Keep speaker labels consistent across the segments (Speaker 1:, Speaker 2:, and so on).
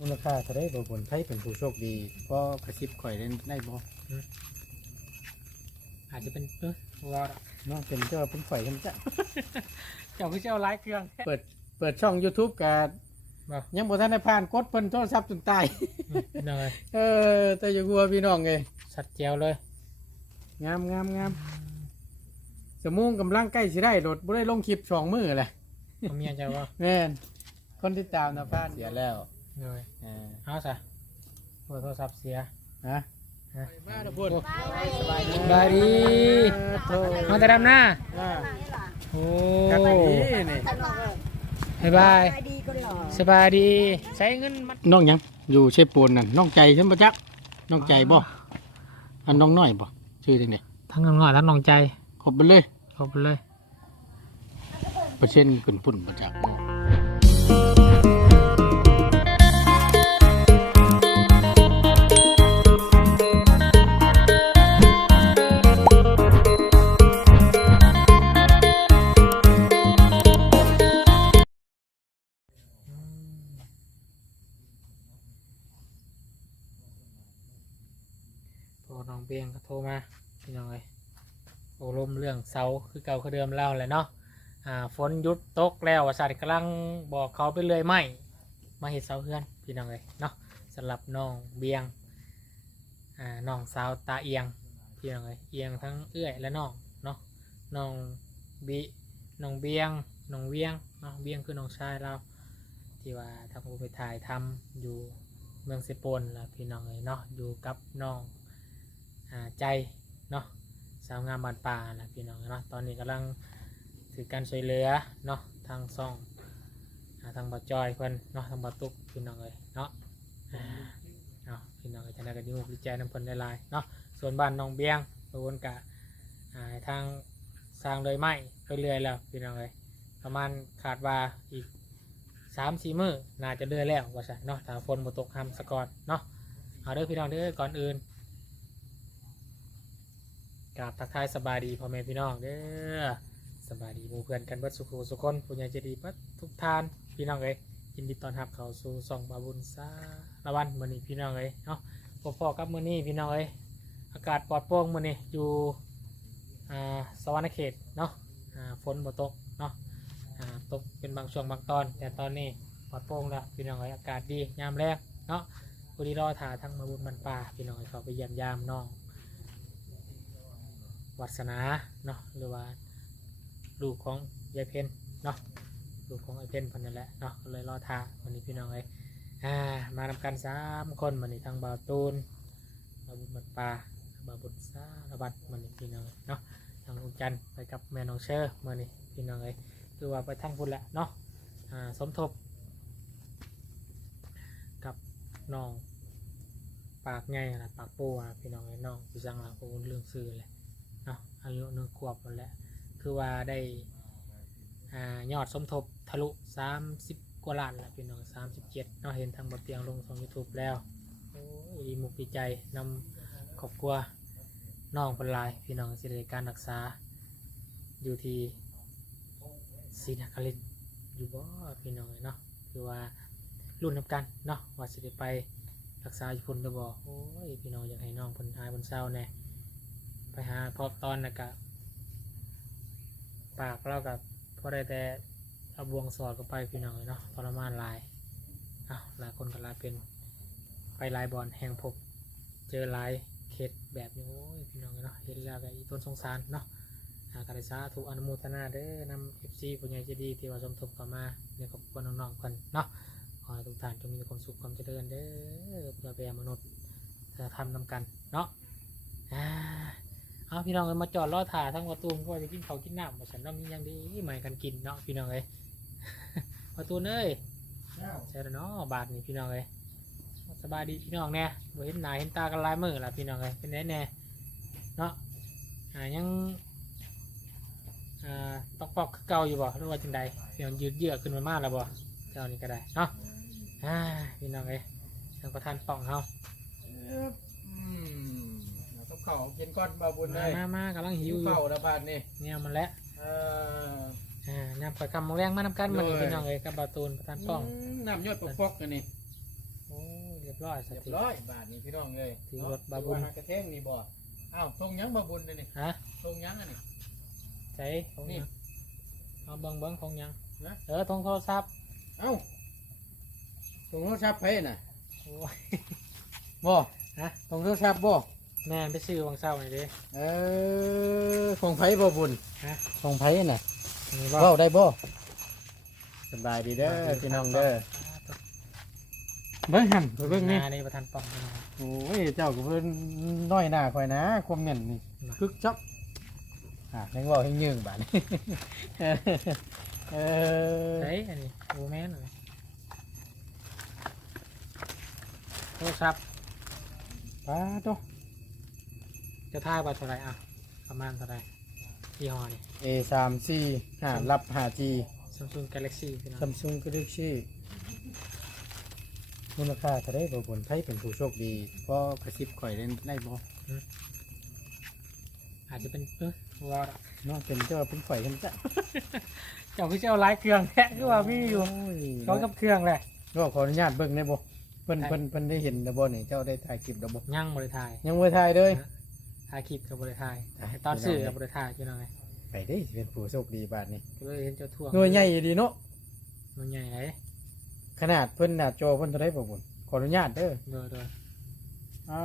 Speaker 1: มูลค่าเท่าไรบ่ผลไพ่เป็นผู้โชคดีเพราะกระซิบข่อยได้ได้บ่
Speaker 2: อาจจะเป็นเออว่า
Speaker 1: เนาะเป็นเจ้าเป็นข่อยกันจ้ะ
Speaker 2: เจ้าคือเจ้าไลฟ์เครื่อง
Speaker 1: เปิดเปิดช่อง YouTube กับ
Speaker 2: บ่
Speaker 1: ยังบ่ทันได้ผ่านกดเพิ่นโทรศัพท์จนตาย
Speaker 2: เนย
Speaker 1: เออแต่อย่ากลัวพี่น้องเอ้ย
Speaker 2: สัตว์เจียวเลย
Speaker 1: งามงามงามสมงกำลังใกล้สิได้โดดบ่ได้ลงคลิปสองมื้อแหละ
Speaker 2: เอาเมียเจ้าว่า
Speaker 1: แม่นคนที่ตามนะพานเสียแล้ว
Speaker 2: เนย
Speaker 1: เออ
Speaker 2: เอาซะโทรศัพท์เสีย
Speaker 1: ฮะ
Speaker 2: ฮะ
Speaker 1: มาตะพุ่น
Speaker 2: สบายดี
Speaker 1: โทษ
Speaker 2: มาแต่ดำหน้า
Speaker 1: อ่า
Speaker 2: โอ้
Speaker 1: ครับดีนี่
Speaker 2: บายบาย
Speaker 3: ไปดีก็หล่อ
Speaker 2: สบายดีใช้เงินมัด
Speaker 1: น้องหยังอยู่เชฟปูนนั่นน้องใจใช่ไหมจ๊ะน้องใจบ่อันน้องน้อยบ่ชื่อจังได๋
Speaker 2: ทั้งน้องหน่อยทั้งน้องใจ
Speaker 1: ครบไปเลย
Speaker 2: ครบเลย
Speaker 1: เปอร์เซ็นต์ขึ้นปุ่นบ่จักเเบี
Speaker 2: ยงก็โทรมาพี่น้องเอ้ยโอ้ลมเรื่องเสาคือเก่าคือเดิมเล่าแหละเนาะอ่าฝนหยุดตกแล้วว่าสัตว์กำลังบอกเขาไปเลยไม่มาเห็ดเสาเฮือนพี่น้องเอ้ยเนาะสำหรับน้องเบียงอ่าน้องสาวตาเอียงพี่น้องเอ้ยเอียงทั้งเอื้อยและน้องเนาะน้องบิน้องเบียงน้องเวียงเนาะเบียงคือน้องชายเราที่ว่าทำกูไปถ่ายทำอยู่เมืองเซโปนล่ะพี่น้องเอ้ยเนาะอยู่กับน้อง อ่าใจเนาะสาวงามบานป่านะพี่น้องเนาะตอนนี้กำลังถือการช่วยเหลือเนาะทางซ่องอ่าทางบาจอยเพิ่นเนาะทางบาตุกพี่น้องเลยเนาะอ่าเนาะพี่น้องเอ้ยจะได้กันดีมุกดีใจน้ำเพิ่นหลายๆเนาะส่วนบ้านน้องเบียงโดนกะอ่าทางสร้างโดยไม้เรื่อยๆแล้วพี่น้องเลยประมาณขาดว่าอีกสามสี่มื้อน่าจะเรื่อยแล้วว่าใช่เนาะถ้าฝนบ่ตกห้ำสะกอนเนาะเอาเด้อพี่น้องเด้อก่อนอื่น กราบทักทายสบายดีพ่อแม่พี่น้องเด้อสบายดีหมู่เพื่อนกันเบิดสุขสุขคนผู้ใหญ่ใจดีเบิดทุกทานพี่น้องเอ้ยยินดีต้อนรับเข้าสู่สองบาบุญซาละวันมื้อนี้พี่น้องเอ้ยเนาะพอๆกับมื้อนี้พี่น้องเอ้ยอากาศปลอดโปร่งมื้อนี้อยู่อ่าสวรรณเขตเนาะอ่าฝนบ่ตกเนาะอ่าตกเป็นบางช่วงบางตอน แต่ตอนนี้ปลอดโปร่งแล้วพี่น้องเอ้ยอากาศดียามแรกเนาะผู้ที่รอถ่าทั้งมาบุญบรรป่าพี่น้องเอ้ยเขาไปเยี่ยมยามน้อง วัสนาเนาะหรือว่าลูกของยายเพนเนาะลูกของไอเพนคนนั่นแหละเนาะก็เลยรอท่าวันนี้พี่น้องเอ้ยอ่ามานำกันสามคนวันนี้ทางบาวตูนบาวบุญบัดปลาบาวบุญซาระบัดวันนี้พี่น้องเอ้เนาะทางลุงจันไปกับแม่น้องเชอร์วันนี้พี่น้องเอ้ยคือว่าไปทั้งพุ่นแหละเนาะอ่าสมทบ กับน้องปากไงนะปากโป้นะพี่น้องไอ้น้องพี่สังหลังโอ้เรื่องซื้อเลย อายุหนึ่งขวบหมดแล้วคือว่าได้อ่ายอดสมทบทะลุ 30 กว่าล้านแล้วพี่น้อง37เนาะเห็นทางบทเตียงลงทางยูทูบแล้วโอ้ยดีมุกดีใจนำครอบครัวน้องเป็นหลายพี่น้องสิได้การรักษา อยู่ที่ศรีนครินทร์อยู่บ่พี่น้องเนาะคือว่ารุ่นนำกันเนาะว่าสิได้ไปรักษาอยู่พุ่นหรือบ่โอ้ยพี่น้องอยากให้น้องเพิ่นหายเพิ่นเศร้าแน่ หาพอตอนนะกะปากเรากับพอได้แต่เอาบวงสอดก็ไปพี่น้องเลยเนาะทรมานลายอ้าวหลายคนก็ลายเป็นไปลายบอลแห่งพบ เจอลายเคสแบบนี้โอ้ยพี่น้องเนาะเห็นแล้วก็อีต้นสงสารเนาะอากาศสาถูกอนุโมทนาเด้อนำเอฟซีผู้ใหญ่ใจะดีที่ว่าสมทบเข้ามาในครอบครัวน้องๆกันเนาะขอทุกท่านจงมีความสุขความเจริญเด้อเพื่อเป็นมนุษย์จะทำนำกันเนาะอ่า เอาพี่น้องเอ้ยมาจอดรอถ่าทั้งประตูนก็จะกินเขากินน้ำมาฉันต้องมีอย่างดีใหม่กันกินเนาะพี่น้องเอ้ยประตูเอ้ยใช่แล้วเนาะบาทนี่พี่น้องเอ้ยสบายดีพี่น้องแน่บ่เห็นหน้าเห็นตากันลายมือละพี่น้องเอ้ยเป็นไงแน่เนาะอ่ายังอ่าปอกปอกเก่าอยู่บ่หรือว่าจังใดพี่น้องยืดเยื้อขึ้นมามากแล้วบ่เจ้านี่ก็ได้เนาะอ่าพี่น้องเอ้ยทางประธานป่องเฮา
Speaker 1: อืมเอา ข้าวกินก้อนบาบุญเล
Speaker 2: มายมามากำลังหิ
Speaker 1: หิ
Speaker 2: ว
Speaker 1: ว
Speaker 2: อยู่
Speaker 1: ข้าวระบาดนี่
Speaker 2: เนี่ยมันแล้ว
Speaker 1: เออ
Speaker 2: อ่าน้ำข่อยกำมองแรงมานำกันมัน
Speaker 1: โดย
Speaker 2: พี่น้องเอ้ยกับบาตูนประธานป้อง
Speaker 1: มน้ำยอดปอกๆกันนี่
Speaker 2: โอ้บร้อยส
Speaker 1: เรียบ
Speaker 2: ติ
Speaker 1: ร้อยบาทนี้พี่น้องเลย
Speaker 2: ถือรถบาบุญ
Speaker 1: เนะกระเทงนี่บ่อ้าวทรงยังบาบุญเลยนี่
Speaker 2: ฮะ
Speaker 1: ทรงยังอันนี้
Speaker 2: ใช้ของ
Speaker 1: นี่
Speaker 2: ยังเอาเบิ้งเบิ้งของยัง
Speaker 1: นะ
Speaker 2: เออทงโทรศัพท์
Speaker 1: เอ้าทรงโทรศัพท์ไผน่ะ
Speaker 2: โอ้ย
Speaker 1: บ่
Speaker 2: ฮะ
Speaker 1: ทรงโทรศัพท์บ่
Speaker 2: แม่นไปซื้อวังเศร้าหน่อยดิ
Speaker 1: เออของไผบ่บุญ
Speaker 2: ฮะ
Speaker 1: ของไผน่ะ
Speaker 2: อันนี้บ่
Speaker 1: เว้าได้บ่สบายดีเด้อพี่น้องเด้อเบิ่งหั่นไปเบิ่งนี่
Speaker 2: หานี่ประธานป้องพี่น้อง
Speaker 1: โอ้ยเจ้าก็เพิ่นน้อยหน้าข่อยนะความเน่นนี่
Speaker 2: มา
Speaker 1: กึกจับอะยังเว้าให้ยืงบาดนี้เออเออ
Speaker 2: ใช้อันนี้โอ้แม่นเลยโทรศัพท์
Speaker 1: ปาโต
Speaker 2: จะท่ายว่าเท่าไหรอะ ประมาณเท่าไหรยี่ห้อนี่
Speaker 1: เอสามสี่ห้ารับห้าจี
Speaker 2: Samsung Galaxy พี่น้อง
Speaker 1: ซัมซุงก็ได้ชื่อมูลค่าเท่าได้บ่บนไพ่เป็นผู้โชคดีเพราะกระซิบข่อยได้ได้บ่
Speaker 2: อาจจะเป็นเออว่า
Speaker 1: เนาะเป็นเจ้าเป็นข่อยกันจ้ะ
Speaker 2: เจ้าคือเจ้าไลฟ์เครื่องแท้คือว่ามีอยู่
Speaker 1: โอ้ย
Speaker 2: เขากับเครื่องแหละ
Speaker 1: ก็ขออนุญาตเบิ่งได้บ่เพิ่น
Speaker 2: ได้
Speaker 1: เพิ่นเพิ่นได้เห็นแล้วบ่นี่เจ้าได้ถ่ายคลิปแล้วบ่
Speaker 2: ยั่งบริทาย
Speaker 1: ยังบ่ถ่ายเลย
Speaker 2: ถ่ายคลิปกับบริทาย
Speaker 1: ถ่าย
Speaker 2: ตอนสื่อกับบริทายพี่น้องไง
Speaker 1: ไปเด้สิเป็นผู้โชคดีบาดนี้
Speaker 2: ก็เลยเห็นเจ้าทั่ว
Speaker 1: หน่วยใหญ่ดีเนาะ
Speaker 2: หน่วยใหญ่ไหน
Speaker 1: ขนาดเพิ่นหน้าจอเพิ่นเท่าไดบ่บุญขออนุญาตเด้อ
Speaker 2: โดยโดย
Speaker 1: อ๋อ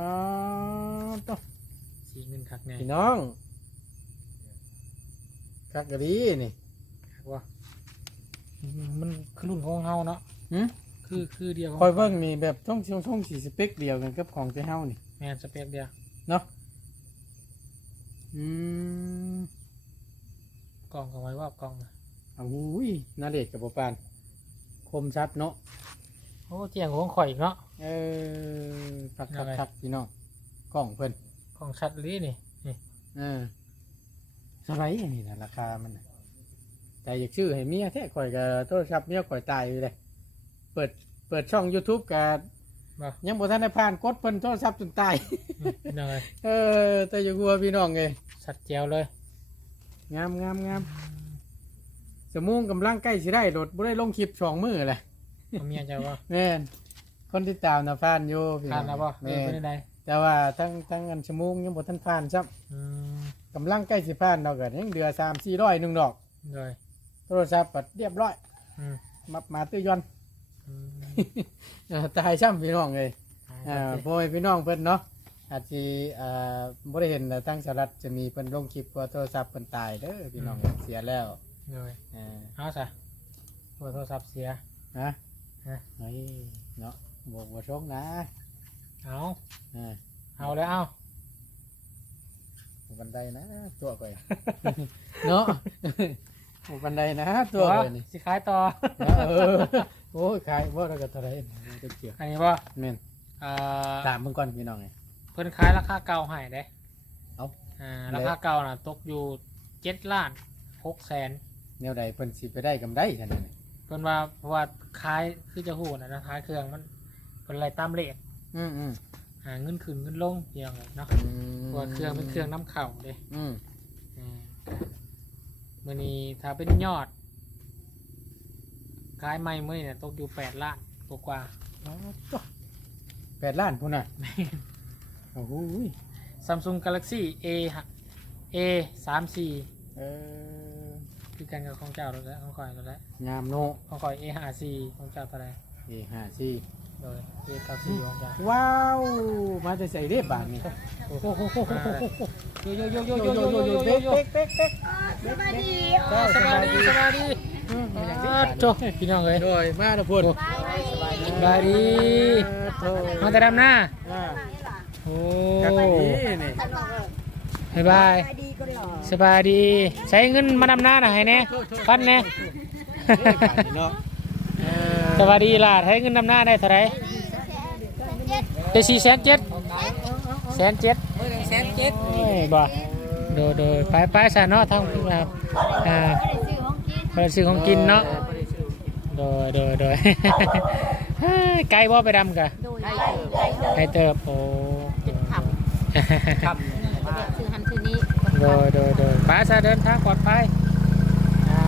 Speaker 1: ต้อง
Speaker 2: สีเงินคักแน่
Speaker 1: พี่น้องคักกะดีนี่
Speaker 2: คักว่ามันคือรุ่นของเฮาเนาะ
Speaker 1: หึ
Speaker 2: คือคือเดียว
Speaker 1: คอยเบิ่งนี่แบบต้องช่องช่องสีสเปคเดียวกันกับของที่เฮานี่
Speaker 2: แมนสเปคเดียว
Speaker 1: เนาะ อืม
Speaker 2: กล่องของไว้ว่ากล่องน่ะ
Speaker 1: เอาอุ้ยนาเดชน์กับปปาน คมชัดเนาะ
Speaker 2: โอ้เจียงของข่อยอีกเนาะ
Speaker 1: เออคัก
Speaker 2: ยั
Speaker 1: คั
Speaker 2: ง
Speaker 1: ก
Speaker 2: ไง
Speaker 1: คักพี่น้องกล้องเพิ่น
Speaker 2: กล่องชัดลีนี่นี่
Speaker 1: เออสไลด์อันนี้นะราคามันน่ะแต่อยากชื่อให้เมียแท้ข่อยกับโทรศัพท์เมียข่อยตายอยู่เลย เปิด เปิดช่อง YouTube กับ
Speaker 2: บ่
Speaker 1: ยังบ่ทันได้ผ่านกดเพิ่นโทรศัพท์จนตาย
Speaker 2: อืมพี่น้องเลย
Speaker 1: เออแต่อย่ากลัวพี่น้องไง
Speaker 2: ชัดเจียวเลย
Speaker 1: งามงามงามสมุงกำลังใกล้สิได้โดดบ่ได้ลงคลิปสองมือแหละ
Speaker 2: เอาเมียเจ้าว่า
Speaker 1: แม่นคนที่ตามนะผ่านอยู่พี่
Speaker 2: ทานแล้วบ่เอ
Speaker 1: แม่
Speaker 2: อเป็น
Speaker 1: น
Speaker 2: ได
Speaker 1: แต่ว่าทั้งทั้งอันสมุงยังบ่ทันผ่านซับ
Speaker 2: อืม
Speaker 1: กำลังใกล้สิผ่านดอกก็ยังเดือ3 400นึงดอก
Speaker 2: เลย
Speaker 1: โทรศัพท์ปัดเรียบร้อย
Speaker 2: อืม
Speaker 1: มามาตื้อยอน
Speaker 2: อืม
Speaker 1: เออตายซ้ำพี่น้องเลย
Speaker 2: อ่า
Speaker 1: อ่า
Speaker 2: โอเค
Speaker 1: พ่อแม่พี่น้องเพิ่นเนาะอาจสิอ่าบ่ได้เห็นแต่ตั้งสารัฐจะมีเพิ่นลงคลิปว่าโทรศัพท์เพิ่นตายเด้อพี่น้องเสียแล้ว
Speaker 2: เลย
Speaker 1: อ่า
Speaker 2: เอาซะโทรโทรศัพท์เสีย
Speaker 1: ฮะ
Speaker 2: ฮะ
Speaker 1: เฮ้ยเนาะบ่บ่ชกนะ
Speaker 2: เอา
Speaker 1: อ่า
Speaker 2: เอาแล้วเอา
Speaker 1: บ่บันไดนะตัวก่อย เนาะ บ่บันไดนะตัวก่อยนี่
Speaker 2: สิขายต่อ
Speaker 1: เออโอ้ยขายบ่ได้ก็เท่าไหร่จะเกี่ยว
Speaker 2: อันนี้บ่
Speaker 1: แม่น
Speaker 2: อ่า
Speaker 1: ตามเพิ่นก่อนพี่น้องไง
Speaker 2: เพิ่นขายราคาเก่าให้เด้
Speaker 1: เอ้า
Speaker 2: อ่า
Speaker 1: แล้ว
Speaker 2: ราคาเก่าน่ะตกอยู่เจ็ดล้านหกแสน
Speaker 1: แนวใดเพิ่นสิไปได้กำไรซั่นน่ะ
Speaker 2: เพิ่นว่าเพราะว่าขายคือจะหูนะนะขายเครื่องมันเพิ่นไล่ตามเลท
Speaker 1: อืมอืม
Speaker 2: หาเงินขึ้นเงินลงเดียวเลยเนาะ
Speaker 1: อืม
Speaker 2: เพราะว่าเครื่องเป็นเครื่องน้ำเข่าเด้
Speaker 1: อืม
Speaker 2: อ่า มื่อนี้ถ้าเป็นยอดขายไม่เมื่อนี้เนี่ยตกอยู่แปดล้านกว่า
Speaker 1: อ๋อตัวแปดล้านพุ่นน่ะโอ้โหย
Speaker 2: ซัมซุงกาแล็กซี่เอเอสามสี่
Speaker 1: เออ
Speaker 2: คือกันกับของเจ้าแล้วแหละของข่อยแล้วแหละ
Speaker 1: งามโน
Speaker 2: ของข่อยเอห้าสี่ของเจ้าเท่าไหร
Speaker 1: เอห้าสี่
Speaker 2: โดยเอเก้าสี่ของเจ้า
Speaker 1: ว้าว มาจะใส่เรียบบานนี่
Speaker 2: โอ้โหโยโยโยโย
Speaker 1: โย
Speaker 2: โย
Speaker 1: โย
Speaker 2: โย
Speaker 1: โย
Speaker 2: โย
Speaker 1: โย
Speaker 2: โย
Speaker 1: เป๊ก
Speaker 2: โย
Speaker 1: เป๊กเป๊กเป๊ก
Speaker 3: สบายดี
Speaker 2: สบายดีสบายดี
Speaker 1: อืมมันอย่างที่
Speaker 2: อ่า
Speaker 1: กัน
Speaker 2: โจพี่น้องเอ้ย
Speaker 1: โดยมาละพุ่น
Speaker 2: สบายดี
Speaker 1: โถ่
Speaker 2: มาแต่ดำหน้า
Speaker 1: อ่า
Speaker 2: โอ้
Speaker 1: กันดีนี่
Speaker 2: บ๊ายบาย
Speaker 3: สบายดีก็หล่อ
Speaker 2: สบายดี ใช้เงินมาดำหน้าหน่อยแน่พันแน่ สวัสดีล่ะใช้เงินดำหน้าได้เท่าไหรได้สี่แสนเจ็ดแสนเจ็ด
Speaker 3: แสนเจ็ด
Speaker 2: เอ้ยบ่โดยโดยไปไปซะเนาะทางอ่าอ่าไปซื้อของกินเนาะโดยโดยโดยเฮ้ยไกลบ่ไปดำกะ
Speaker 3: โดยไก่ไก่
Speaker 2: ไกลเติบโอ้
Speaker 3: จุดขับขับซื้อหันซื้อนี้
Speaker 2: โดยโดยโดยไปซะเดินทางปลอดภัยอ่า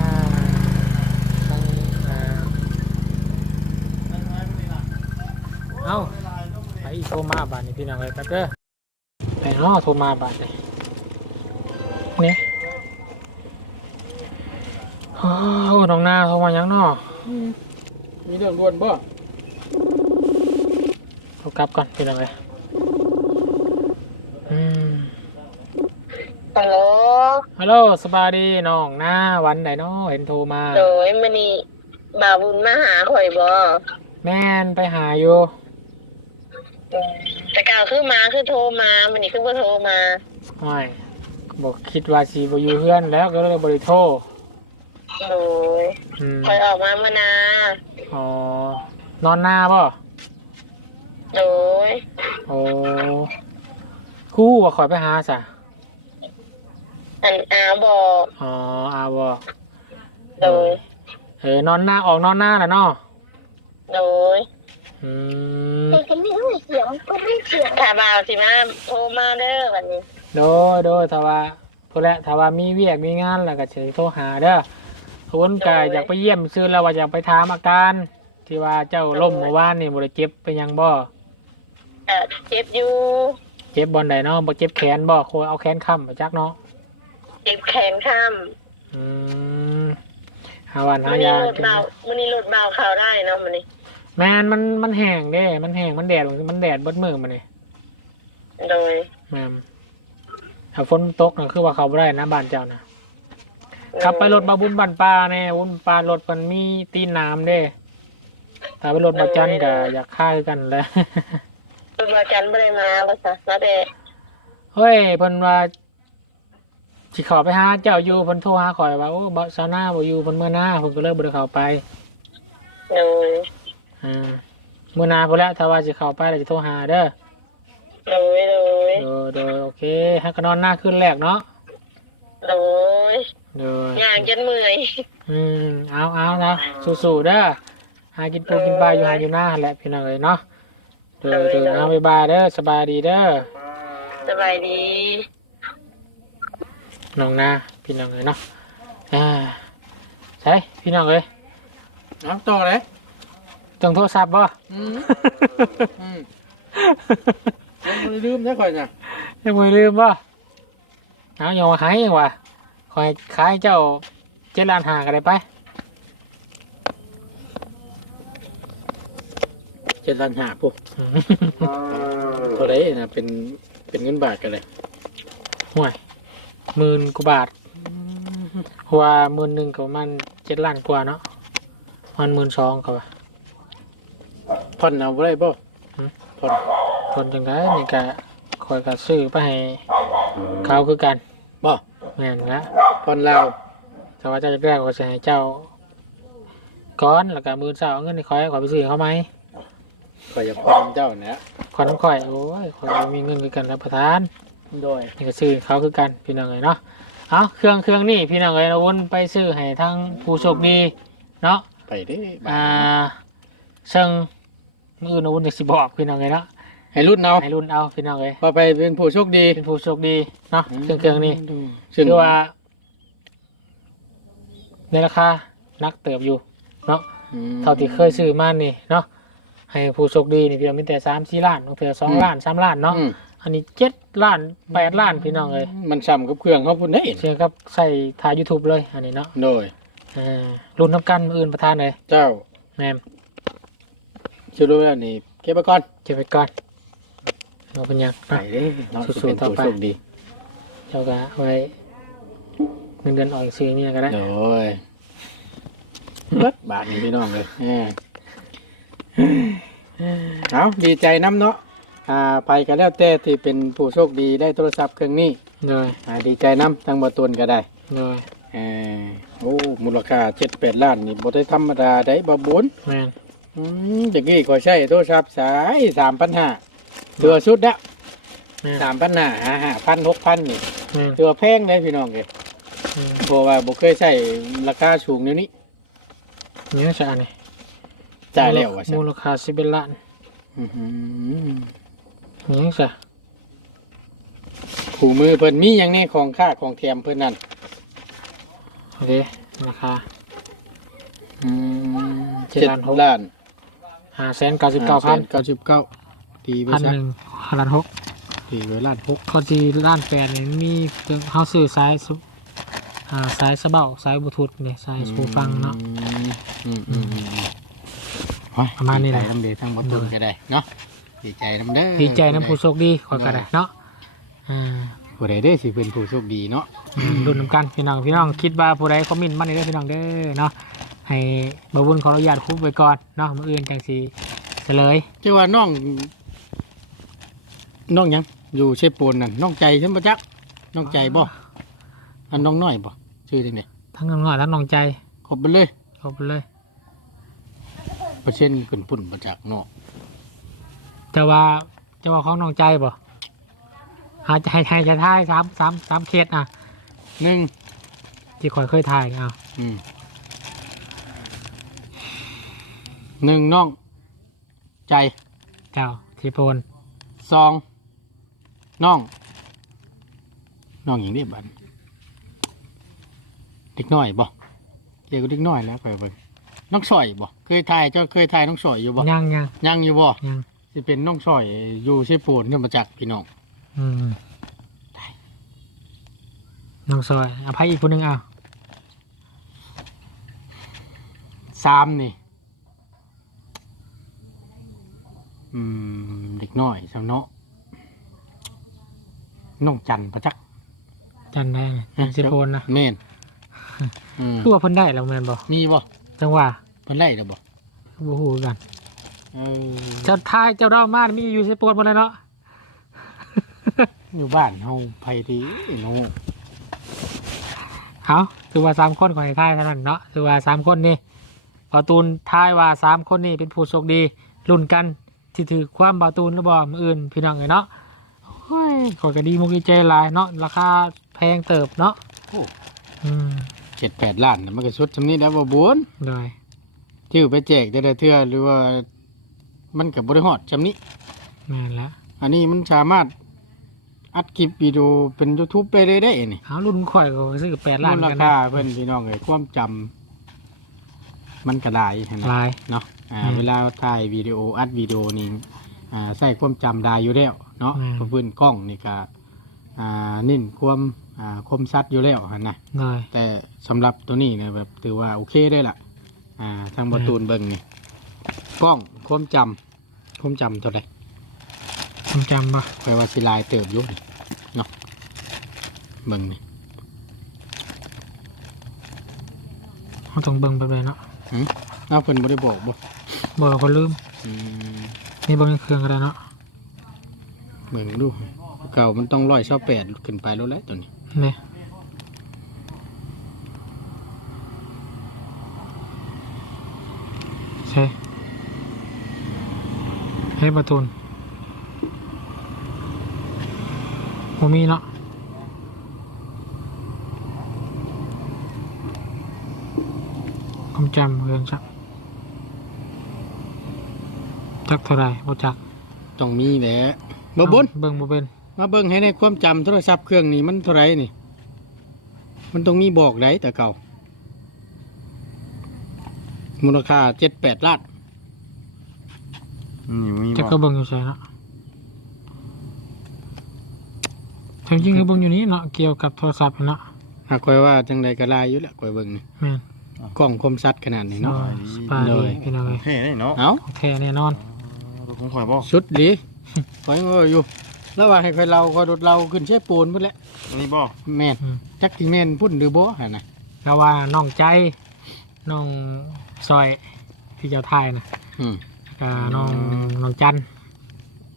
Speaker 2: ทางอ่าเอ้าอีโทรมาบาทนี่พี่น้องเลยครับเด้อไปเนาะโทรมาบาทเลยนี่โอ้น้องนาโทรมายังเนาะ
Speaker 1: มีเรื่องด่วนบ่
Speaker 2: โทรกลับก่อนพี่น้องเลยอืม
Speaker 4: ฮัลโหล
Speaker 2: ฮัลโหลสบายดีน้องนาวันไหนเนาะเห็นโทรมา
Speaker 4: โดยมันนี่บ่าวบุญมาหาข่อยบ่
Speaker 2: แม่นไปหาอยู่
Speaker 4: แต่กล่าวคือมาคือโทรมามันนี่คือบ่โทรมา
Speaker 2: ไม่บอกคิดว่าสีบอยู่เพื่อนแล้วก็เลยบริโทร
Speaker 4: โดย
Speaker 2: อืม
Speaker 4: ข่อยออกมามานา
Speaker 2: อ๋อนอนหน้าป่ะ
Speaker 4: โดย
Speaker 2: โอ้ครู่ว่าขอยไปหาสะ
Speaker 4: อันอาบอก
Speaker 2: อ๋ออาบอก
Speaker 4: โดย
Speaker 2: เออนอนหน้าออกนอนหน้าแหละเนาะ
Speaker 4: โดย
Speaker 2: อืม
Speaker 4: ถ้าบ่าวสิมาโทรมาเด้อวันนี้
Speaker 2: โดยโดยถ้าว่าพอแล้วถ้าว่ามีเวียกมีงานแล้วก็เฉยโทรหาเด้อคุณกายอยากไปเยี่ยมซื้อแล้วว่าอยากไปถามอาการ ที่ว่าเจ้าล่มเมื่อวานนี่บริเจ็บเป็นหยังบ่
Speaker 4: เอ่อเจ็บอยู่
Speaker 2: เจ็บบอลใดเนาะบ่เจ็บแขนบ่โคยเอาแขนค้ำไปจักเนาะ
Speaker 4: เจ็บแขนข้าม
Speaker 2: อืมหาวัน
Speaker 4: มั
Speaker 2: หาน
Speaker 4: นี่
Speaker 2: ยาร
Speaker 4: ถเบามันนี่รถเบาเข้าได้เนาะมันนี่
Speaker 2: แมนมันมันแห้งเด้ มันแห้งมันแดดมันแดดเบดมือมันนี่
Speaker 4: โดย
Speaker 2: แม่นถ้าฝนตกนะคือว่าเขาบ่ได้นะบ้านเจ้านะขับไปรถบาบุญบ้านปลาแน่บุญปลารถมันมีตีนน้ำเด้ถ้าไปรถบาจันก็อยากฆ่าคือกันแหล้ว
Speaker 4: รถบาจันบ่ได้มาว่าซะแล้วแต่
Speaker 2: เฮ้ยเพิ่นว่าสิเขอไปหาเจ้าอยู่เพิ่นโทรหาข่อยว่าโอ้บ่ซาวนาบ่อยู่เพิ่นเมื่อหน้าเพิ่นก็เลยบ่ได้เข้าไป
Speaker 4: โดย
Speaker 2: อ่าเมื่อหนาพุ่นแล้วถ้าว่าสิเข้าไปแล้วจะโทรหาเด้อ
Speaker 4: โดยโดย
Speaker 2: โดยโดยโอเคฮักก็นอนหน้าขึ้นแรกเนาะ
Speaker 4: โดย
Speaker 2: โดย
Speaker 4: งานจนเมื่อย
Speaker 2: อืมเอาเอานะสู้ๆเด้อหากินปูกินปลาอยู่หาอยู่หน้าหั่นแหละพี่น้องเอ้ยเนาะโดยโดยเอาไปบายเด้อสบายดีเด้อ
Speaker 4: สบายดี
Speaker 2: น้องนาพี่น้องเอ้ยเนาะอ่าใช่พี่น้องเอ้ย
Speaker 1: เอาต่อเลย
Speaker 2: ต้องโทรศัพท์บ่
Speaker 1: อืมอืมยังบ่ได้ลืมนะข่อยน่ะ
Speaker 2: ยังไม่ลืมบ่เอาอย่ามาหายยังวะคอยขายเจ้าเจ็ดล้านหากันได้ไป
Speaker 1: เจ็ดล้านห้าปุ๊บ
Speaker 2: อืม
Speaker 1: เท่าไหร่นะเป็นเป็นเงินบาทกันเลย
Speaker 2: ห่วยหมื่นกว่าบาทเพราะว่าหมื่นหนึ่งก็ประมันเจ็ดล้านกว่าเนาะมันหมื่นสองเขาว่า
Speaker 1: ผ่อนเอาบ่ได้บ่
Speaker 2: หืม
Speaker 1: ผ่อน
Speaker 2: คนจังไดนี่ก็คอยก็ซื้อไปให้เขาคือกัน
Speaker 1: บ่
Speaker 2: แม่นละ
Speaker 1: ผ่อนลาว
Speaker 2: แต่ว่าเจ้าจะแรกก็จะให้เจ้าก้อนแล้วก็มือเจ้าเอาเงินให้คอยขอยไปซื้อเขาไหม
Speaker 1: ข่อยจะผ่อนเจ้าเนี่ย
Speaker 2: ขอยน้ำข่อยโอ้ยขอยบ่มีเงินคือกันรับประทาน
Speaker 1: โดย
Speaker 2: นี่ก็ซื้อเขาคือกันพี่น้องเลยเนาะ เอาเครื่องเครื่องนี่พี่น้องเลยเราวนไปซื้อให้ทั้งผู้โชคดีเนาะ
Speaker 1: ไปเด้บา
Speaker 2: อ่า
Speaker 1: ท
Speaker 2: ซึ่ง มืออนวุ้นจะสิบอกพี่น้องเลยเนาะ
Speaker 1: ให้รุ่นเอา
Speaker 2: ให้รุ่นเอาพี่น้องเลย
Speaker 1: พอไปเป็นผู้โชคดี
Speaker 2: เป็นผู้โชคดีเนาะเครื่องเครื่องนี่
Speaker 1: ซึ่ง
Speaker 2: คือว่า ในราคานักเติบอยู่เนาะ
Speaker 1: อืม
Speaker 2: เท่าที่เคยซื้อมานี่เนาะให้ผู้โชคดีนี่เพียงมีแต่สามสี่ล้านเพียงสองล้านสามล้านเนาะ
Speaker 1: อืม
Speaker 2: อันนี้เจ็ดล้านแปดล้านพี่น้องเลย
Speaker 1: มันซ้ำกับเครื่องเขาพุ่นได้
Speaker 2: เชื่อกับใส่ถ่ายยูทูบเลยอันนี้เนาะ
Speaker 1: โดย
Speaker 2: อ่ารุ่นน้ำกันมืออื่นประธานเลย
Speaker 1: เจ้า
Speaker 2: แมม
Speaker 1: ชื่อรู้แล้วนี่เก็บไปก่อน
Speaker 2: เก็บไปก่อนเราเป็นหยัง
Speaker 1: ไป
Speaker 2: เนาะ
Speaker 1: เด้เนาะ
Speaker 2: สู้ๆ
Speaker 1: เป็น
Speaker 2: ต่อ
Speaker 1: ผู้
Speaker 2: ไป
Speaker 1: โชคดี
Speaker 2: เจ้าก็ไว้เงินเดือนออกอีกซื้อเนี่ยก็ได้
Speaker 1: โดยเบิดบาทนี่พี่น้องเลยแหมเอาดีใจน้ำเนาะอ่าไปกันแล้วแต่ที่เป็นผู้โชคดีได้โทรศัพท์เครื่องนี้
Speaker 2: เลย
Speaker 1: อ่าดีใจน้ำทั้งบตุนก็ได้
Speaker 2: เลย
Speaker 1: เออโอ้มูลค่าเจ็ดแปดล้านนี่บ่ได้ธรรมดาได้บาบุญ
Speaker 2: แมน
Speaker 1: อืมตะกี้ขอใช้โทรศัพท์สายสามพันห้าตัวสุดละ
Speaker 2: แมน
Speaker 1: สามพันห้าหาห้าพันหกพันนี่
Speaker 2: แมน
Speaker 1: ตัวแพงเลยพี่น้องเลย
Speaker 2: อืม
Speaker 1: เพราะว่าบ่เคยใช้ราคาสูงเดี๋ยวนี้
Speaker 2: นี่จะอันนี้
Speaker 1: จ่ายแล้วว่าใช่
Speaker 2: มูลค่าสิบเอ็ดล้าน
Speaker 1: อื้อหือ
Speaker 2: นี่จะ
Speaker 1: ขู่มือเพิ่นมีอย่างแนี้ของค่าของแถมเพิ่นนั่น
Speaker 2: โอเคราคา
Speaker 1: อืม
Speaker 2: เจ็ดล้านหก
Speaker 1: ล้าน
Speaker 2: ห้าแสนเก้าสิบเก้าพัน
Speaker 1: เก้าสิบเก้าตีไป
Speaker 2: พัน
Speaker 1: สัก
Speaker 2: หนึ่งล้านหก
Speaker 1: ตีไว้ล้านหก
Speaker 2: เขาจีล้านแปดเนี่ยมีเครื่องเขาซื้อสายสุอ่าสายสะเบาสายบลูทูธเนี่ยสายสูฟังเนาะ
Speaker 1: อืมอืมอืมอืมโอ้ย
Speaker 2: ประมาณนี้แหละ
Speaker 1: ดีใจน้ำเดทั้งหมดต้นก็ได้เนาะดีใจน้ำเด้อ
Speaker 2: ดีใจน้ำผู้โชคดีขอยกระไดเนาะอ่า
Speaker 1: ผู้ใดได้อสิเป็นผู้โชคดีเนาะ
Speaker 2: อืมรุ่นน้ำกันพี่น้องพี่น้องคิดว่าผู้ใดคอมเมนต์มาในเด้อพี่น้องเด้อเนาะ ให้บาวุนขออนุญาตคุบไว้ก่อนเนาะมืออื่นจังสีเฉลย
Speaker 1: เจ้าว่าน้องน้องหยังอยู่เชฟปูนนั่นน้องใจใช่ไหมจ๊ะน้องใจบ่อันน้องน้อยบ่ชื่อจังได
Speaker 2: ทั้งน้องน้อยทั้งน้องใจ
Speaker 1: ครบไปเลย
Speaker 2: ครบเลย
Speaker 1: เปอร์เซ็นต์ขึ้นปุ่นมาจากเนาะ
Speaker 2: จะว่าจะว่าของน้องใจบ่หาจะให้ให้จะทายสามสามสามเคสอะ
Speaker 1: หนึ่ง
Speaker 2: ที่ข่อยเคยทายเอา
Speaker 1: อืม หนึ่งน้อง ใจ
Speaker 2: เจ้าทีโพน
Speaker 1: สองน้องน้องอย่างนี้บันเด็กน้อยบ่เรียกว่าเด็กน้อยแล้วไปเบิ่งน้องสอยบ่เคยทายเจ้าเคยทายน้องสอยอยู่บ่
Speaker 2: ยังยัง
Speaker 1: ยังอยู่บ่
Speaker 2: ยัง
Speaker 1: สิเป็นน้องสอยอยู่เชฟปูนขึ้นมาจากพี่น้อง
Speaker 2: อืมน้องซอยอภัยอีกคนหนึ่งเอา
Speaker 1: สามนี่ อืมเด็กน้อยสาวเนาะน้องจันประจักษ์
Speaker 2: จันได้ทีโพนนะ
Speaker 1: เม่นอืม
Speaker 2: คือว่าเพิ่นได้แล้วแม่นบ่
Speaker 1: มีบ่
Speaker 2: จังหวะ
Speaker 1: เพิ่นไล่แล้วบ่
Speaker 2: บ่ฮู้กัน
Speaker 1: เออ
Speaker 2: เจ้าทายเจ้าดาวมามีอยู่ทีโพนหมดเลยเนาะ
Speaker 1: อยู่บ้านเฮาไผดีเนาะ
Speaker 2: เอาถือว่าสามคนของไอ้ทายเท่านั้นเนาะถือว่าสามคนนี่บาตูนทายว่าสามคนนี่เป็นผู้โชคดีรุ่นกัน ที่ถือความบาตูนหรือบ่มืออื่นพี่น้องเลยเนาะโอ้ยขอยก็ดีมุกดีใจหลายเนาะราคาแพงเติบเนาะ
Speaker 1: โอ้
Speaker 2: อืม
Speaker 1: เจ็ดแปดล้านน่ะมันก็สุดซำนี้แล้วบ่บุญ
Speaker 2: เลย
Speaker 1: ชื่อไปแจกแต่ละเทื่อหรือว่ามันก็บ่ได้ฮอดซำนี้
Speaker 2: แม่นละ
Speaker 1: อันนี้มันสามารถอัดคลิปวิดีโอเป็น YouTube ได้เลยได้นี่
Speaker 2: เอารุ่นข่อยก็ซื้อแปดล้าน
Speaker 1: มูล
Speaker 2: กัน
Speaker 1: ค่า
Speaker 2: นะ
Speaker 1: เพิ่นพี่น้องเอ้ยความจำมันกระไดหั่น
Speaker 2: ห
Speaker 1: นะ
Speaker 2: ลาย
Speaker 1: เนาะ อ่า
Speaker 2: อืม
Speaker 1: เวลาถ่ายวิดีโออัดวิดีโอนี่อ่าใส่ความจำได้อยู่แล้วเนาะ
Speaker 2: อืม
Speaker 1: เพราะเพิ่นกล้องนี่ก็อ่าเน้นความอ่าคมชัดอยู่แล้วหั่นนะ
Speaker 2: เลย
Speaker 1: แต่สำหรับตัวนี้เนี่ยแบบถือว่าโอเคได้ละอ่า ทางประตูนเบิ่งนี่กล้องความจำความจำเท่าไหร่
Speaker 2: จำจำป่ะ
Speaker 1: แปลว่าสิลายเติบอยู่นี่เนาะเบิ่งนี่
Speaker 2: เขาต้องเบิ่งไปเลยเนาะ
Speaker 1: เอาเพิ่นบ่ได้บอกบ่
Speaker 2: บอกคนลืม
Speaker 1: อืม
Speaker 2: นี่เบิ่งในเครื่องก็ได้เนาะ
Speaker 1: เบิ่งดูเก่ามันต้องร้อยเช้าแปดขึ้นไปแล้วแหละตัวนี้
Speaker 2: นี่ใช่ให้ประตูนโมมีเนาะผมจำเรื่องจัก จักเท่าไหรบ่จัก
Speaker 1: ต้องมีแหละบ่บน
Speaker 2: เบิ่งบ่เป็น
Speaker 1: มาเบิ่งให้ในความจำโทรศัพท์เครื่องนี้มันเท่าไหรนี่ มันต้องมีบอกได้แต่เก่า มูลค่าเจ็ดแปดล้าน
Speaker 3: นี่มี
Speaker 2: จัก
Speaker 3: บ
Speaker 2: ก็
Speaker 3: อก
Speaker 2: เบิ่งอยู่ใช่เนาะจริงๆคือเบิ่งอยู่นี้เนาะเกี่ยวกับโทรศัพท์เนาะ
Speaker 1: หากคอยว่าจังใดก็ลายอยู่แหละคอยเบิ่งนี่
Speaker 2: แม่น
Speaker 1: กล้องคมชัดขนาดนี้
Speaker 2: เนาะ
Speaker 1: เนาะ
Speaker 2: สปา
Speaker 1: เล
Speaker 2: ดี
Speaker 1: ย
Speaker 2: พี่น้องเอ้ย
Speaker 3: เท่ได้เนาะ
Speaker 1: เอา
Speaker 2: โอเคแน่นอน
Speaker 3: รถ ของข่อยบอก
Speaker 1: สุดดีคอยว่าอยู่ แล้วว่าให้คอยเราคอยดดเราขึ้นเชฟปูนพุ่นแหละ
Speaker 3: นี่บอก
Speaker 1: แม่น
Speaker 2: อืม
Speaker 1: จักที่แม่นพุ่นหรือบ่ฮะนะ
Speaker 2: แล้วว่าน้องใจน้องซอยที่เจ้าทายนะ
Speaker 1: อืม
Speaker 2: กับน้องน้องจัน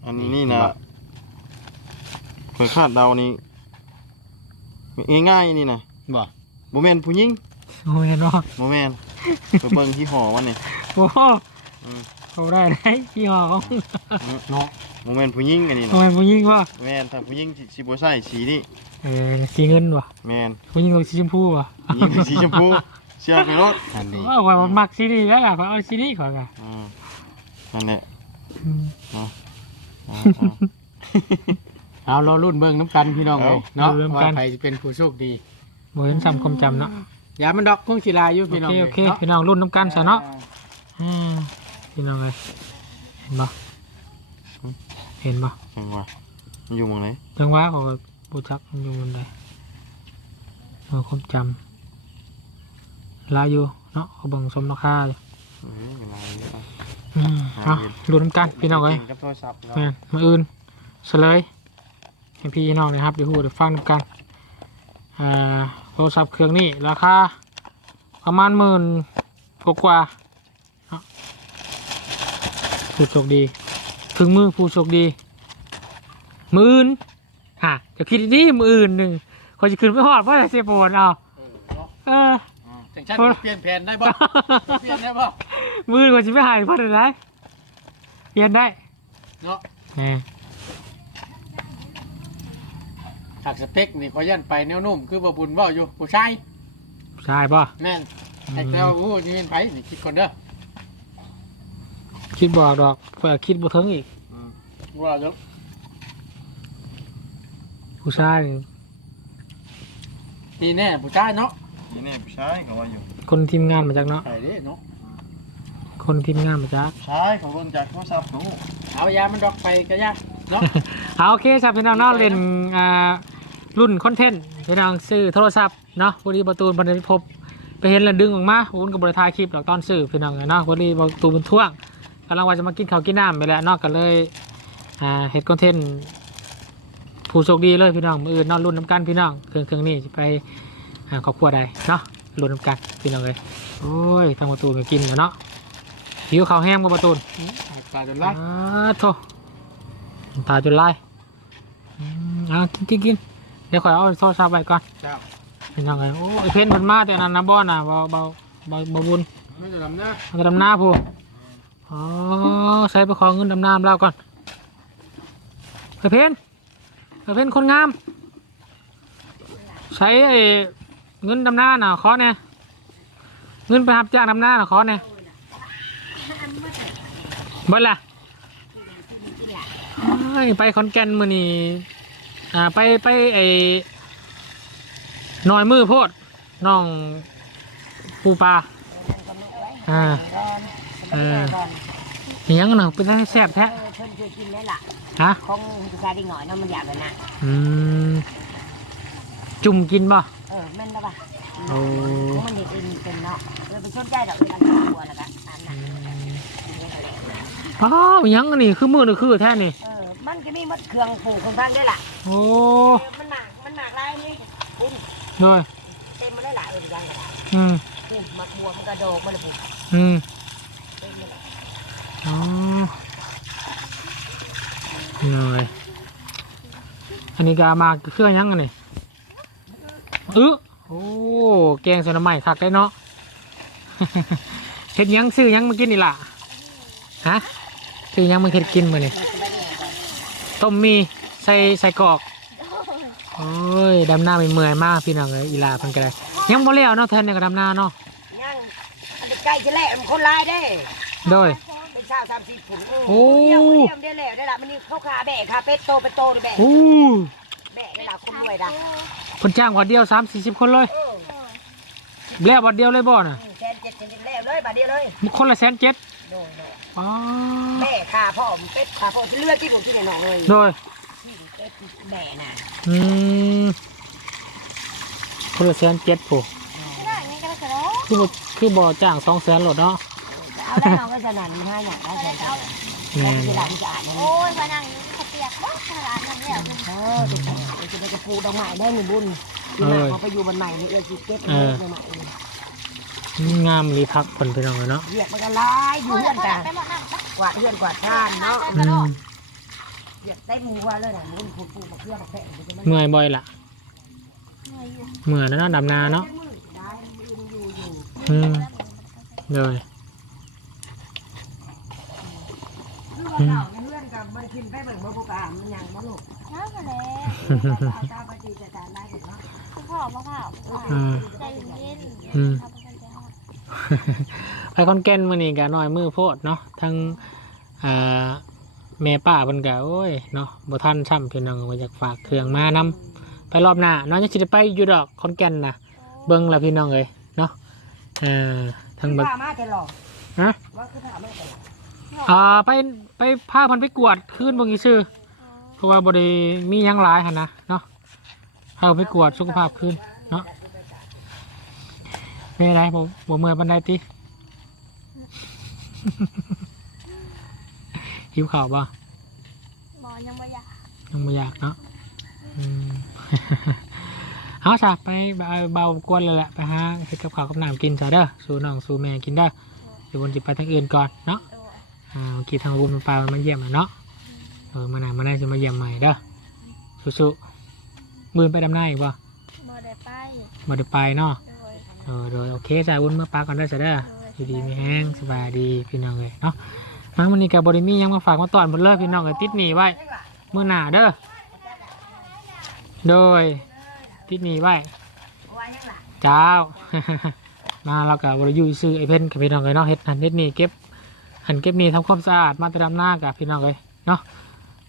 Speaker 3: อันนี้นะข่อยคาดเดานี่ง่ายๆนี่นะ
Speaker 1: บ่
Speaker 3: โมเมนผู้หญิง
Speaker 2: โอ้ยเนาะ
Speaker 3: โมเมนไปเบิ่งที่หอมันนี่
Speaker 2: โอ้โห
Speaker 3: อืม
Speaker 2: เขาได้ไหมพี่หอของ
Speaker 1: เนาะ
Speaker 3: โมเมนผู้หญิงอันนี้
Speaker 2: ทำไม
Speaker 3: นะ
Speaker 2: ผู้หญิงวะ
Speaker 3: แมนถ้าผู้หญิงสิสิบ่ใส่สีนี่
Speaker 2: เออสีเงินวะ
Speaker 3: แมน
Speaker 2: ผู้หญิงกับสีชมพูวะ
Speaker 3: ผู้หญิงเป็นสีชมพูเชื่อไปรถ
Speaker 1: อันนี้
Speaker 2: ว่าว่ามันมักสีนี้แล้วล่ะเขาเอาสีนี้ก่อนล่ะ
Speaker 3: อืมนั่นแหละ
Speaker 2: อืม
Speaker 3: เอาเอา
Speaker 1: เอาเรารุ่นเบิ่งน้ำกันพี่น้องเลยเนาะ
Speaker 2: เอาเบิ่ง
Speaker 1: ว่า
Speaker 2: กัน
Speaker 1: ใครจะเป็นผู้โชคดี
Speaker 2: โมเห็นซ้ำความจำเนาะ
Speaker 1: อย่ามันดอกคงสิลายอยู่
Speaker 2: โอ
Speaker 1: พี่น้อง
Speaker 2: เค
Speaker 1: ลย
Speaker 2: โอเค
Speaker 1: นาะ
Speaker 2: พี่น้องรุ่นน้ำกันซะเนาะอืม พี่น้องเลยเห็นปะเห็นปะ
Speaker 3: จังหวะมันอยู่หมองไหน
Speaker 2: จังหวะเขาก็บูชักมันอยู่บนใดเออความจำลายอยู่เนาะเขาเบิ่งสมราคาอยู่
Speaker 3: เอ้ยเวลานี้เอา
Speaker 2: อืมเอาดูน้ำกันพี่น้องเอ้ย
Speaker 3: กิกับโทรศัพท์เนาะ
Speaker 2: แม่นมาอื่นเฉลยให้พี่น้องนะครับเดี๋ยวพูดเดี๋ยวฟังน้ำกันอ่าโทรศัพท์เครื่องนี้ราคาประมาณหมื่นกว่าๆเนาะ ผู้โชคดี ถึงมือผู้โชคดี มืออื่นฮะจะคิดดีมืออื่นหนึ่งคนจะขึ้นไม่หอดเพราะอะไรเสียปวดเอาเออ
Speaker 1: จังชันเปลี่ยนแผนได้บ่เปลี่ยนได้บ่
Speaker 2: มืออื่นคนจะไม่หายเพราะอะไรเปลี่ยนได้
Speaker 1: เนาะ
Speaker 2: แหม
Speaker 1: ถักสเปคนี่ขอยันไปแนวนุ่มคือบ่บุญบ่อยู่ผู้ชาย
Speaker 2: ใช่ป่
Speaker 1: แม่นแต่แต้วโอ้ยเป็นไผนี่คิดคนเด้อ
Speaker 2: คิดบอกดอกเพื่อคิดบ่ถึงอีก
Speaker 1: ว่าเด้อ
Speaker 2: ผู้ชายนี่
Speaker 1: นี่แน่ผู้ชายเนาะ
Speaker 3: นี่แน่ผู้ชายเขาว่าอยู่
Speaker 2: คนทีมงานมาจากเนาะ
Speaker 1: ใช่เด้เนาะ
Speaker 2: คนทีมงานมาจาก
Speaker 3: ชายเขาลนจากโทรศัพท์หนู
Speaker 1: เอายามันดอกไปก็ยาเนาะ
Speaker 2: เอาโอเคครับพี่น้องเนาะเล่นอ่ารุ่นคอนเทนต์พี่น้องซื้อโทรศัพท์เนาะพอดีประตูนบันไดพบไปเห็นแล้วดึงออกมาวุ้นกับบริทายคลิปหรอกตอนซื้อพี่น้องเนาะพอดีประตูมันท่วง กำลังว่าจะมากินข้าวกินน้ำไปแล้วเนอกกันเลยอ่าเฮ็ดคอนเทนต์ผู้โชคดีเลยพี่น้องมืออื่นเนอกรุ่นน้ำกันพี่น้องเครื่องเครื่องนี้จะไปหาครอบครัวใดเนาะรุ่นน้ำกันพี่น้องเลยโอ้ยทางประตูนก็กินแล้วเนาะหิวข้าวแห้งกับประตูน
Speaker 1: ปลาจนไล่
Speaker 2: อ่าโถน้ำตาจนไหลอืมอ่ากินกินกินเดี๋ยวขอยเอาโทรศัพท์ไปก่อน
Speaker 1: เจ้า
Speaker 2: เป็นยังไงโอ้ยเพ้นมันมาแต่อันนั้นนะบอน่ะเบาเบาเบาเบาบุญ
Speaker 1: ไม่จะทำนะ
Speaker 2: มันจะดำน้าพู อ๋อใช้ไปขอเงินดำน้ำเราก่อนไปเพ้นไปเพนคนงาม ใช้ไอ้เงินดำน้าน่ะขอเนี่ยเงินไปหับจ้างดำน้าน่ะขอเนี่ยเบิดละไปขอนแก่นมือนี่อ่าไปไปไอ้นอยมือโพดน้องปูปลาอ่า เอออิหยังน่ะเป็นอะไรแซ่บแท้
Speaker 5: เออเพิ่นเคยกินได้ล่ะ
Speaker 2: ฮะ
Speaker 5: คงจะใส่ได้หน่อยเนาะมันอยากเลยนะ
Speaker 2: อืมจุ่มกินป่ะ
Speaker 5: เออแม่นแล้วป่ะ
Speaker 2: โอ้
Speaker 5: ของมันเห็ดเองเป็นเนาะเออไปชนใจดอกเวลากินบัวแล้วก็อันนั้นกินได้ก็แล้ว
Speaker 2: อ้าวอิหยังอันนี่คือมือหรือคือแท้นี่
Speaker 5: เออมันก็มีหมดเครื่องปลูกของพังได้ล่ะ
Speaker 2: โอ้
Speaker 5: เออมันหมากมันหมากลายนี่คุณ
Speaker 2: ด้วย
Speaker 5: เต็มมาได้หลายเออยังก็ได้
Speaker 2: อืม
Speaker 5: คุณหมักบัวมันกระโดดมันเลยปลูก
Speaker 2: อืม
Speaker 5: เต็มเลย
Speaker 2: อ๋อหน่อยอันนี้ก็เอามาเครื่องยังอันนี่เออโอ้แกงใส่น้ำใหม่คักได้เนาะเฮ็ดหยังซื้อหยังมากินนี่ล่ะฮะซื้อหยังมาเฮ็ดกินมื้อนี่ต้มมีใส่ใส่กรอกโอ้ยดำหน้าไปเมื่อยมากพี่น้องเลยอีลาเพิ่นก็ได้ยังบ่แล้วเนาะแทนเนี่ยก็ดำหน้าเนาะ
Speaker 5: ยังอันนี้ใกล้จะแหละมันคนลายได้
Speaker 2: โดย
Speaker 5: เป็นชาวสามสิบผุน
Speaker 2: โอ้
Speaker 5: เยี่ยมเยี่ยมได้แล้วได้ละมันนี่เข้าขาแบะขาเป็ดโตเป็ดโตเลยแบะ
Speaker 2: โอ้
Speaker 5: แบะได้ละคนรวยละ
Speaker 2: เพิ่นจ้างวันเดียว3 40คนเลย
Speaker 5: เออ
Speaker 2: แล้ววันเดียวเลยบ่น่ะ
Speaker 5: แสนเจ็ดแสนเจ็ดแล้วเลยบาทเดียวเลย
Speaker 2: คนละแสนเจ็ด
Speaker 5: โดยโดย
Speaker 2: อ๋อ
Speaker 5: แม่ขาพ่อผมเป็ดขาพ่อที่เลือดที่ผมกินหน่อยๆเลย
Speaker 2: โดย
Speaker 5: ที่เป็ดแม่น่ะ
Speaker 2: อืมคนละแสนเจ็ดผู้คือบ่คือบ่จ้าง2แสนโลดเนาะ
Speaker 5: เอาได้เอาก็จะนั่นมันให้หนักได้ใช่ไหม
Speaker 2: แม่น
Speaker 5: เวลาที่จะอ่าน
Speaker 6: โอ้ยพนังเขาเปียกบ้าขนาดนั้นเนี่ย
Speaker 5: เออจะไปจะไปกระปูดอกไม้ได้หนึ่งบุญที่หน้าเขาไปอยู่บนใหม่นี่เออจิเก็บเงินใหม่
Speaker 2: งามรีพักเพิ่นพี่น้องเลยเนาะ
Speaker 5: เรียกมันก็ร้ายอยู่เพื่อนกันกวาดเพื่อนกวาดท่านเนาะ
Speaker 2: อืม
Speaker 5: เรียกได้มูว่าเลยนะมุนปูปูมาเพื่อนแพะ
Speaker 2: เมื่อยบ่อยล่ะ
Speaker 6: เหนื่อยอยู่
Speaker 2: เมื่อยนะเนาะดำนาเนาะ
Speaker 5: อื
Speaker 2: มโดย
Speaker 5: คือว่า เก่าเพื่อนกับบริคินไปเบิ่งบ่ปูกามันยังบ่ลูก
Speaker 6: น้ำทะเล
Speaker 5: เอาตาปฏิจจารได้เนาะ
Speaker 6: คือพ่อมะพร้าว
Speaker 2: อืม
Speaker 6: ใจเย็น
Speaker 2: อืม
Speaker 6: ทำเป็นใจฮอด
Speaker 2: ไปคอนแก่นมื้อนี้ก็น้อยมือโพดเนาะทั้งอ่าแม่ป้าเพิ่นก็โอ้ยเนาะบ่ทันช้ำพี่น้องว่าอยากฝากเครื่องมานํไปรอบหน้าเนาะยังสิได้ไปอยู่ดอกคอนแก่นน่ะเบิ่งแล้วพี่น้องเอ้ยเนาะเอ่อทั้ง
Speaker 5: คือ
Speaker 2: บัก
Speaker 5: พามาแต่หลอก
Speaker 2: ฮะ
Speaker 5: ว่าคือพามาแต่หลอก
Speaker 2: อ่าไปไปพามันไปกวดขึ้นบางทีชื่อเพราะว่าบริมีหยังหลายหันนะเนาะพาไปกวดสุขภาพขึ้นเนาะไม่เป็นไรผมผมเมื่อยบันไดติ หิวข่าวป่ะ
Speaker 6: หมอยังไม่อยาก
Speaker 2: ยังไม่อยากเนาะอืม เอาจ้ะไปเบาเบากวนเลยแหละไปหาเฮ็ดกับข้าวกับน้ำกินจ้ะเด้อสู้น้องสู้แม่กินเด้อเดี๋ยวบนจิไปทางอื่นก่อนเนาะ
Speaker 6: โดย
Speaker 2: อ่าเมื่อกี้ทางบุญมันปลามันมาเยี่ยมแล้วเนาะเออมาไหนมาได้จะมาเยี่ยมใหม่เด้อสู้ๆมือไปดำหน้าอีกป่ะ
Speaker 6: บ่ได้ไป
Speaker 2: มาได้ไปเนาะ
Speaker 6: โดย
Speaker 2: เออโดยโอเคจ้ะบุญเมื่อปลาก่อนได้อจ้ะเด้อ อยู่ดีมีแห้งสบายดีพี่น้องเลยเนาะมาวันนี้กับบริมีหยังมาฝากมาตอนบนเลิกพี่น้องเลยติดหนีไว้มือหนาเด้อ โดยติดหนีไว้
Speaker 5: ว่ายังล่ะ
Speaker 2: เจ้า มาเรากับบริยูซื้อไอเพ่นกับพี่น้องเลยเนาะเฮ็ดหันเฮ็ดนี่เก็บ หันเก็บนี่ทำความสะอาดมาแตดำหน้ากับพี่น้องเลยเนาะ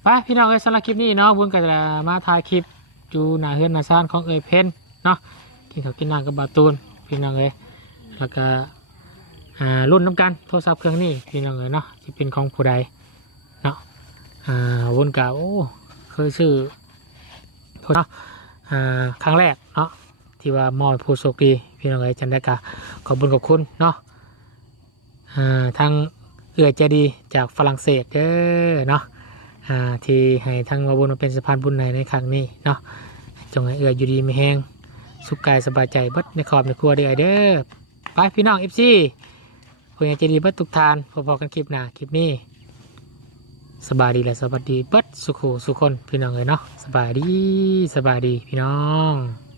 Speaker 2: ไปพี่น้องเลยสำหรับคลิปนี้เนาะบุญก็จะมาถ่ายคลิปจูหนาเฮือนนาซ่านของเอยเพนเนาะกินข้าวกินน้ำกับบาตูนพี่น้องเลยแล้วก็อ่ารุ่นน้ำกันโทรศัพท์เครื่องนี้พี่น้องเลยเนาะจะเป็นของผู้ใดเนาะอ่าบุญกะโอ้เคยซื้อโทรศัพท์อ่าครั้งแรกเนาะที่ว่ามอผู้โชคดีพี่น้องเอ๋ยจันได้กะขอบคุญขอบคุณเนาะอ่าทาง เอื้อใจดีจากฝรั่งเศสเด้อเนาะที่ให้ทางวาบุญมาเป็นสะพานบุญในในครั้งนี้เนาะจงให้เอื้ออยู่ดีไม่แห้งสุขกายสบายใจเบิดในขอบในครัวเด้อเด้อไปพี่น้องเอฟซีผู้ใหญ่ใจดีเบิดทุกทานพอๆกันคลิปหน้าคลิปนี้สบายดีและสวัสดีเบิดสุขสุขคนพี่น้องเอ๋ยเนาะสบายดีสบายดีพี่น้อง